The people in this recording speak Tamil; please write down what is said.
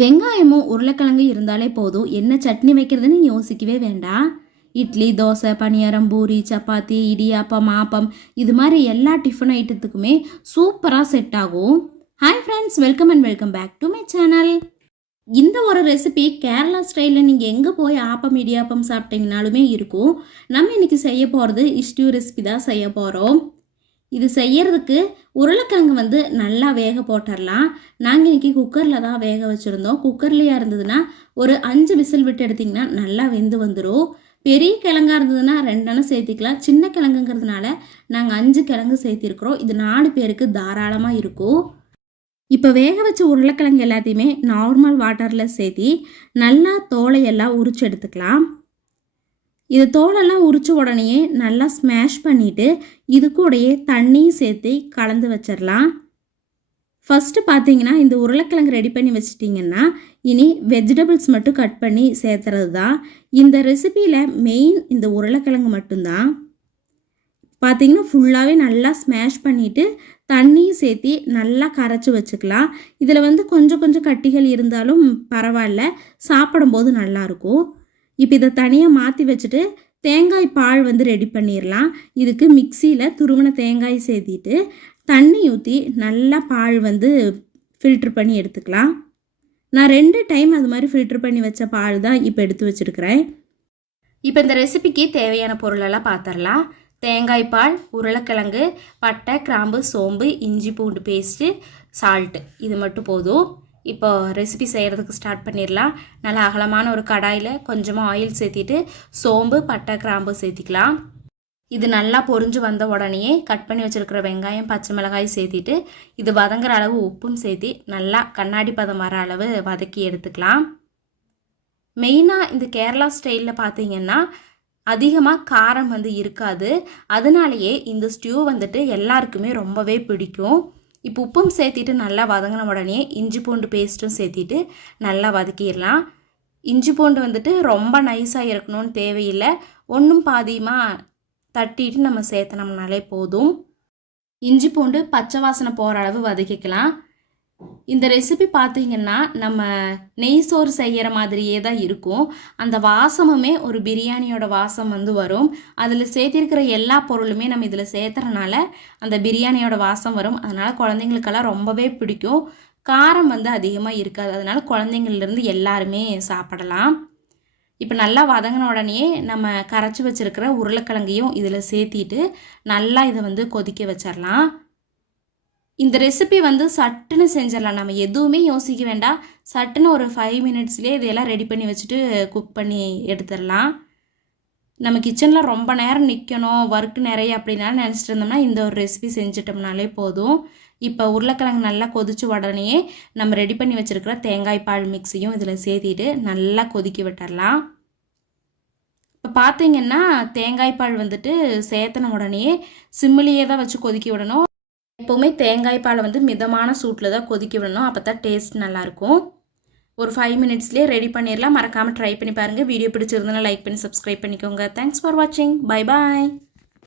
வெங்காயமும் உருளைக்கிழங்கு இருந்தாலே போதும், என்ன சட்னி வைக்கிறதுன்னு யோசிக்கவே வேண்டாம். இட்லி, தோசை, பணியாரம், பூரி, சப்பாத்தி, இடியாப்பம், ஆப்பம் இது மாதிரி எல்லா டிஃபன் ஐட்டத்துக்குமே சூப்பராக செட் ஆகும். Hi friends, welcome and welcome back to my channel. இந்த ஒரு ரெசிபி கேரளா ஸ்டைலில் நீங்கள் எங்கே போய் ஆப்பம் இடியாப்பம் சாப்பிட்டீங்கனாலுமே இருக்கும். நம்ம இன்னைக்கு செய்ய போகிறது ஸ்டியூ ரெசிபி தான் செய்ய போகிறோம். இது செய்யறதுக்கு உருளைக்கிழங்கு நல்லா வேக போட்டுடலாம். நாங்கள் இன்றைக்கி குக்கரில் தான் வேக வச்சுருந்தோம். குக்கர்லேயே இருந்ததுன்னா ஒரு 5 விசில் விட்டு எடுத்திங்கன்னா நல்லா வெந்து வந்துடும். பெரிய கிழங்காக இருந்ததுன்னா 2 சேர்த்திக்கலாம். சின்ன கிழங்குங்கிறதுனால நாங்கள் 5 கிழங்கு சேர்த்திருக்கிறோம். இது 4 பேருக்கு தாராளமாக இருக்கும். இப்போ வேக வச்ச உருளைக்கிழங்கு எல்லாத்தையுமே நார்மல் வாட்டரில் சேர்த்தி நல்லா தோலையெல்லாம் உரிச்சு எடுத்துக்கலாம். இது தோலெல்லாம் உரிச்ச உடனேயே நல்லா ஸ்மாஷ் பண்ணிவிட்டு இது கூடயே தண்ணியும் சேர்த்து கலந்து வச்சிடலாம். ஃபஸ்ட்டு பார்த்தீங்கன்னா இந்த உருளைக்கிழங்கு ரெடி பண்ணி வச்சிட்டிங்கன்னா இனி வெஜிடபிள்ஸ் மட்டும் கட் பண்ணி சேர்த்துறது தான். இந்த ரெசிப்பியில் மெயின் இந்த உருளைக்கிழங்கு மட்டும்தான். பார்த்தீங்கன்னா ஃபுல்லாகவே நல்லா ஸ்மாஷ் பண்ணிவிட்டு தண்ணியும் சேர்த்து நல்லா கரைச்சி வச்சுக்கலாம். இதில் கொஞ்சம் கொஞ்சம் கட்டிகள் இருந்தாலும் பரவாயில்ல, சாப்பிடும்போது நல்லாயிருக்கும். இப்போ இதை தனியாக மாற்றி வச்சுட்டு தேங்காய் பால் ரெடி பண்ணிடலாம். இதுக்கு மிக்சியில் துருவின தேங்காய் சேர்த்திட்டு தண்ணி ஊற்றி நல்லா பால் ஃபில்ட்ரு பண்ணி எடுத்துக்கலாம். நான் 2 டைம் அது மாதிரி ஃபில்ட்ரு பண்ணி வச்ச பால் தான் இப்போ எடுத்து வச்சுருக்கிறேன். இப்போ இந்த ரெசிபிக்கு தேவையான பொருளெல்லாம் பார்த்துடலாம். தேங்காய் பால், உருளைக்கிழங்கு, பட்டை, கிராம்பு, சோம்பு, இஞ்சி பூண்டு பேஸ்ட்டு, சால்ட்டு, இது மட்டும் போதும். இப்போ ரெசிபி செய்கிறதுக்கு ஸ்டார்ட் பண்ணிடலாம். நல்லா அகலமான ஒரு கடாயில் கொஞ்சமாக ஆயில் சேர்த்திட்டு சோம்பு, பட்டை, கிராம்பு சேர்த்திக்கலாம். இது நல்லா பொரிஞ்சு வந்த உடனேயே கட் பண்ணி வச்சுருக்கிற வெங்காயம், பச்சை மிளகாய் சேர்த்திட்டு இது வதங்குற அளவு உப்பும் சேர்த்தி நல்லா கண்ணாடி பதம் வர அளவு வதக்கி எடுத்துக்கலாம். மெயினாக இந்த கேரளா ஸ்டைலில் பார்த்தீங்கன்னா அதிகமாக காரம் இருக்காது. அதனாலேயே இந்த ஸ்டியூ எல்லாருக்குமே ரொம்பவே பிடிக்கும். இப்போ உப்பும் சேர்த்திட்டு நல்லா வதங்கின உடனே இஞ்சி பூண்டு பேஸ்ட்டும் சேர்த்திட்டு நல்லா வதக்கிடலாம். இஞ்சி பூண்டு ரொம்ப நைஸாக இருக்கணும்னு தேவையில்லை. ஒன்றும் பாதியமாக தட்டிட்டு நம்ம சேர்த்தனோம்னாலே போதும். இஞ்சி பூண்டு பச்சை வாசனை போகிற அளவு வதக்கிக்கலாம். இந்த ரெசிபி பார்த்தீங்கன்னா நம்ம நெய் சோறு செய்கிற மாதிரியே தான் இருக்கும். அந்த வாசமுமே ஒரு பிரியாணியோட வாசம் வரும். அதில் சேர்த்திருக்கிற எல்லா பொருளுமே நம்ம இதில் சேர்த்துறனால அந்த பிரியாணியோட வாசம் வரும். அதனால் குழந்தைங்களுக்கெல்லாம் ரொம்பவே பிடிக்கும். காரம் அதிகமாக இருக்காது. அதனால் குழந்தைங்கள்லேருந்து எல்லாருமே சாப்பிடலாம். இப்போ நல்லா வதங்கின உடனே நம்ம கரைச்சி வச்சுருக்கிற உருளைக்கிழங்கையும் இதில் சேர்த்திட்டு நல்லா இதை கொதிக்க வச்சிடலாம். இந்த ரெசிபி சட்டுன்னு செஞ்சிடலாம். நம்ம எதுவுமே யோசிக்க வேண்டாம். சட்டுன்னு ஒரு 5 மினிட்ஸ்லேயே இதையெல்லாம் ரெடி பண்ணி வச்சுட்டு குக் பண்ணி எடுத்துடலாம். நம்ம கிச்சனில் ரொம்ப நேரம் நிற்கணும், ஒர்க் நிறைய அப்படின்னாலும் நினச்சிட்டு இருந்தோம்னா இந்த ஒரு ரெசிபி செஞ்சிட்டோம்னாலே போதும். இப்போ உருளைக்கிழங்கு நல்லா கொதிச்சு உடனே நம்ம ரெடி பண்ணி வச்சுருக்கிற தேங்காய் பால் மிக்ஸையும் இதில் சேர்த்திட்டு நல்லா கொதிக்க விட்டுடலாம். இப்போ பார்த்தீங்கன்னா தேங்காய் பால் சேர்த்தன உடனே சிம்மிலேயே தான் வச்சு கொதிக்க விடணும். எப்போவுமே தேங்காய் பாலை மிதமான சூட்டில் தான் கொதிக்க விடணும். அப்போ தான் டேஸ்ட் நல்லாயிருக்கும். ஒரு 5 மினிட்ஸ்லேயே ரெடி பண்ணிடலாம். மறக்காமல் ட்ரை பண்ணி பாருங்கள். வீடியோ பிடிச்சிருந்தனா லைக் பண்ணி சப்ஸ்கிரைப் பண்ணிக்கோங்க. தேங்க்ஸ் ஃபார் வாட்சிங். Bye bye.